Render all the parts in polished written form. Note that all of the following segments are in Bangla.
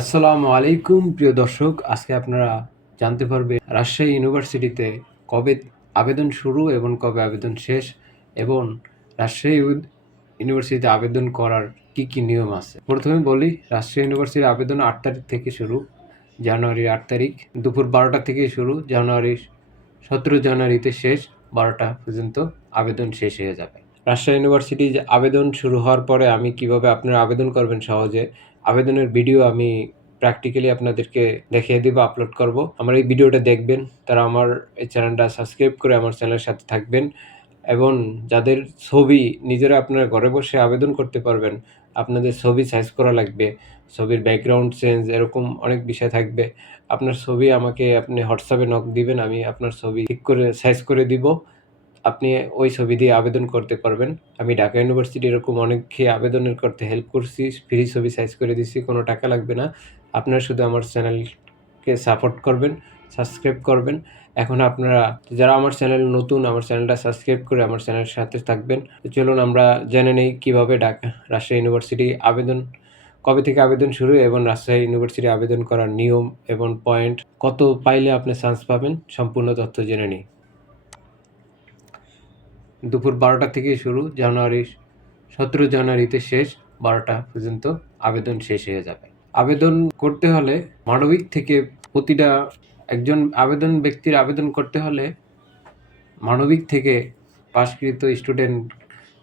আসসালামু আলাইকুম প্রিয় দর্শক, আজকে আপনারা জানতে পারবেন রাজশাহী ইউনিভার্সিটিতে কবে আবেদন শুরু এবং কবে আবেদন শেষ, এবং রাজশাহী ইউনিভার্সিটিতে আবেদন করার কি নিয়ম আছে। প্রথমে বলি, রাজশাহী ইউনিভার্সিটির আবেদন 8 তারিখ থেকে শুরু, জানুয়ারির 8 তারিখ দুপুর 12টা থেকে শুরু, জানুয়ারির 17 জানুয়ারিতে শেষ, 12টা পর্যন্ত আবেদন শেষ হয়ে যাবে। রাজশাহী ইউনিভার্সিটি যে আবেদন শুরু হওয়ার পরে আমি কিভাবে আপনারা আবেদন করবেন সহজে, আবেদনের ভিডিও আমি প্র্যাকটিক্যালি আপনাদেরকে দেখিয়ে দেবো, আপলোড করব। আমার এই ভিডিওটা দেখবেন, তারা আমার এই চ্যানেলটা সাবস্ক্রাইব করে আমার চ্যানেলের সাথে থাকবেন। এবং যাদের ছবি নিজেরা আপনারা ঘরে বসে আবেদন করতে পারবেন, আপনাদের ছবি সাইজ করা লাগবে, ছবির ব্যাকগ্রাউন্ড চেঞ্জ, এরকম অনেক বিষয় থাকবে। আপনার ছবি আমাকে আপনি হোয়াটসঅ্যাপে নক দিবেন, আমি আপনার ছবি ঠিক করে সাইজ করে দিব, আপনি ওই ছবি দিয়ে আবেদন করতে পারবেন। আমি ঢাকা ইউনিভার্সিটি এরকম অনেককে আবেদনের করতে হেল্প করছি, ফ্রি ছবি সাইজ করে দিছি, কোনো টাকা লাগবে না। আপনারা শুধু আমার চ্যানেলকে সাপোর্ট করবেন, সাবস্ক্রাইব করবেন। এখন আপনারা যারা আমার চ্যানেল নতুন, আমার চ্যানেলটা সাবস্ক্রাইব করে আমার চ্যানেলের সাথে থাকবেন। চলুন আমরা জেনে নেই কীভাবে রাজশাহী ইউনিভার্সিটি আবেদন, কবে থেকে আবেদন শুরু এবং রাজশাহী ইউনিভার্সিটি আবেদন করার নিয়ম এবং পয়েন্ট, কত পাইলে আপনি চান্স পাবেন, সম্পূর্ণ তথ্য জেনে নিই। দুপুর 12টা থেকে শুরু, জানুয়ারির 17 জানুয়ারিতে শেষ, 12টা পর্যন্ত আবেদন শেষ হয়ে যাবে। আবেদন করতে হলে মানবিক থেকে প্রতিটা একজন ব্যক্তির আবেদন করতে হলে মানবিক থেকে পাশকৃত স্টুডেন্ট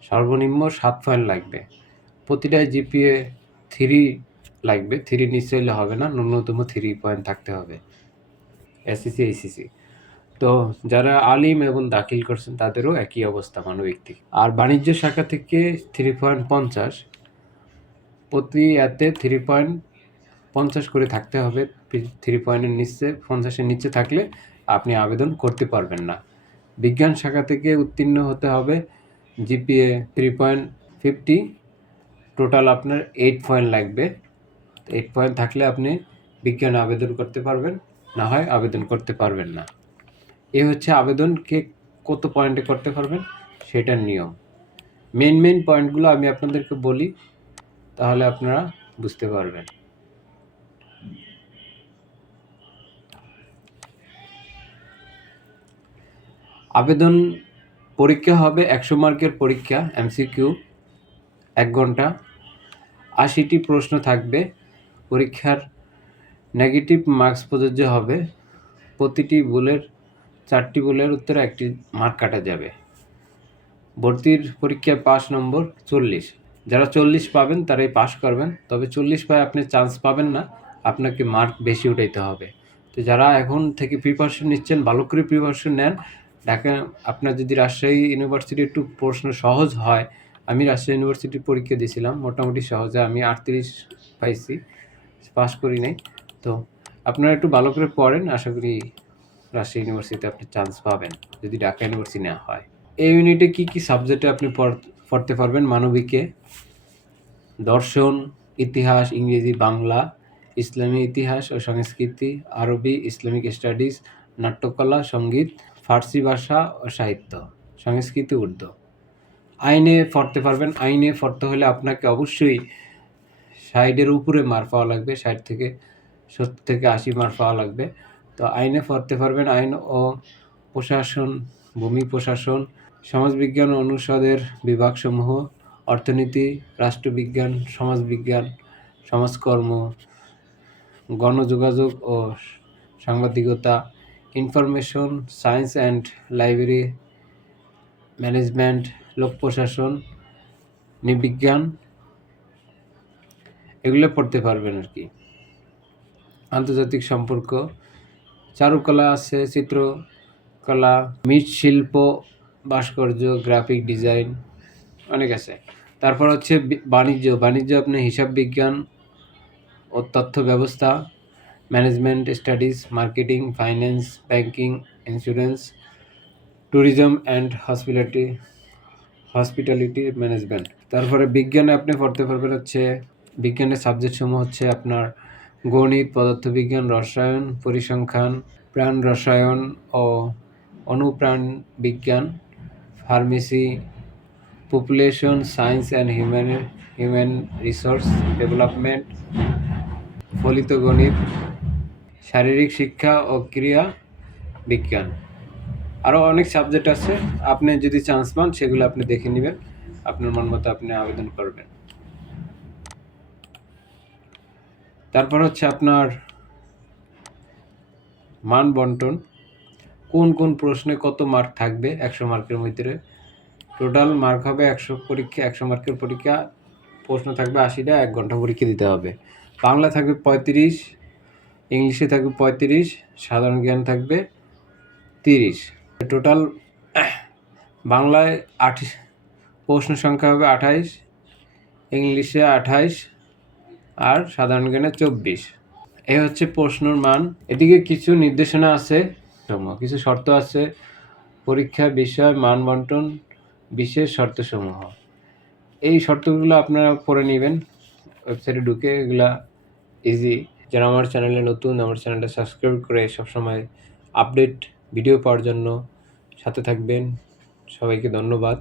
সর্বনিম্ন 7 পয়েন্ট লাগবে। প্রতিটা জিপিএ 3 লাগবে, 3 নিচে হলে হবে না, ন্যূনতম 3 পয়েন্ট থাকতে হবে এসএসসি এইচএসসি। তো যারা আলিম এবং দাখিল করছেন তাদেরও একই অবস্থা মানবিক থেকে। আর বাণিজ্য শাখা থেকে 3.50, প্রতি এতে 3.50 করে থাকতে হবে। 3 পয়েন্টের নিচে, 50-এর নিচে থাকলে আপনি আবেদন করতে পারবেন না। বিজ্ঞান শাখা থেকে উত্তীর্ণ হতে হবে, জিপিএ 3.50, টোটাল আপনার 8 পয়েন্ট লাগবে। 8 পয়েন্ট থাকলে আপনি বিজ্ঞানে আবেদন করতে পারবেন, না হয় আবেদন করতে পারবেন না। এ হচ্ছে আবেদনকে কত পয়েন্টে করতে পারবেন সেটার নিয়ম। মেইন পয়েন্টগুলো আমি আপনাদেরকে বলি, তাহলে আপনারা বুঝতে পারবেন। আবেদন পরীক্ষা হবে 100 মার্কের পরীক্ষা, এমসিকিউ 1 ঘন্টা, 80টি প্রশ্ন থাকবে। পরীক্ষার নেগেটিভ মার্কস প্রযোজ্য হবে, প্রতিটি ভুলের 4টি ভুলের উত্তরে 1টি মার্ক কাটা যাবে। ভর্তির পরীক্ষায় পাস নম্বর 40, যারা 40 পাবেন তারাই পাস করবেন, তবে 40 পায় আপনি চান্স পাবেন না, আপনাকে মার্ক বেশি উঠাইতে হবে। তো যারা এখন থেকে প্রিপারেশন নিচ্ছেন, ভালো করে প্রিপারেশন নেন। আপনার যদি রাজশাহী ইউনিভার্সিটি একটু প্রশ্ন সহজ হয়, আমি রাজশাহী ইউনিভার্সিটির পরীক্ষা দিয়েছিলাম, মোটামুটি সহজে আমি 38 পাইছি, পাস করি নাই। তো আপনারা একটু ভালো করে পড়েন, আশা করি রাজশাহী ইউনিভার্সিটিতে আপনি চান্স পাবেন যদি ঢাকা ইউনিভার্সিটি না হয়। এই ইউনিটে কি সাবজেক্টে আপনি পড়তে পারবেন? মানবিকে দর্শন, ইতিহাস, ইংরেজি, বাংলা, ইসলামী ইতিহাস ও সংস্কৃতি, আরবি, ইসলামিক স্টাডিজ, নাট্যকলা, সঙ্গীত, ফার্সি ভাষা ও সাহিত্য, সংস্কৃতি, উর্দু। আইনে পড়তে পারবেন। আইনে পড়তে হলে আপনাকে অবশ্যই 60-এর উপরে মার্ক পাওয়া লাগবে, 60 থেকে 70 থেকে 80 মার্ক পাওয়া লাগবে। তো আইনে পড়তে পারবেন। আইন ও প্রশাসন, ভূমি প্রশাসন, সমাজবিজ্ঞান অনুষদের বিভাগসমূহ, অর্থনীতি, রাষ্ট্রবিজ্ঞান, সমাজবিজ্ঞান, সমাজকর্ম, গণযোগাযোগ ও সাংবাদিকতা, information science and library management, লোক প্রশাসন, নৃবিজ্ঞান, এগুলো পড়তে পারবেন আর কি। আন্তর্জাতিক সম্পর্ক, চারুকলা আছে, চিত্রকলা, মৃৎশিল্প, ভাস্কর্য, গ্রাফিক ডিজাইন, অনেক আছে। তারপর হচ্ছে বাণিজ্য আপনি হিসাব বিজ্ঞান ও তথ্য ব্যবস্থা, management studies, marketing, finance, banking, insurance, tourism and hospitality management. তারপরে বিজ্ঞানে আপনি পড়তে পারবেন হচ্ছে, বিজ্ঞানের সাবজেক্টসমূহ হচ্ছে আপনার গণিত, পদার্থবিজ্ঞান, রসায়ন, পরিসংখ্যান, প্রাণ রসায়ন ও অনুপ্রাণ বিজ্ঞান, pharmacy, population science and human resource development, ফলিত গণিত, শারীরিক শিক্ষা ও ক্রিয়া বিজ্ঞান। আরও অনেক সাবজেক্ট আছে, আপনি যদি চান্স পান সেগুলো আপনি দেখে নেবেন, আপনার মন মতো আপনি আবেদন করবেন। তারপর হচ্ছে আপনার মান বন্টন, কোন কোন প্রশ্নে কত মার্ক থাকবে 100 মার্কের মধ্যে। টোটাল মার্ক হবে 100 মার্কের পরীক্ষা, প্রশ্ন থাকবে 80টা, 1 ঘন্টা পরীক্ষা দিতে হবে। বাংলা থাকবে 35, ইংলিশে থাকবে 35, সাধারণ জ্ঞান থাকবে 30। টোটাল বাংলায় প্রশ্ন সংখ্যা হবে 28, ইংলিশে 28 আর সাধারণ জ্ঞানে 24। এই হচ্ছে প্রশ্নের মান। এদিকে কিছু নির্দেশনা আছে, কিছু শর্ত আছে। পরীক্ষা বিষয় মান বন্টন বিশেষ শর্তসমূহ, এই শর্তগুলো আপনারা পড়ে নেবেন ওয়েবসাইটে ঢুকে, এগুলা ইজি। যারা আমার চ্যানেলে নতুন, আমার চ্যানেলটা সাবস্ক্রাইব করে সবসময় আপডেট ভিডিও পাওয়ার জন্য সাথে থাকবেন। সবাইকে ধন্যবাদ।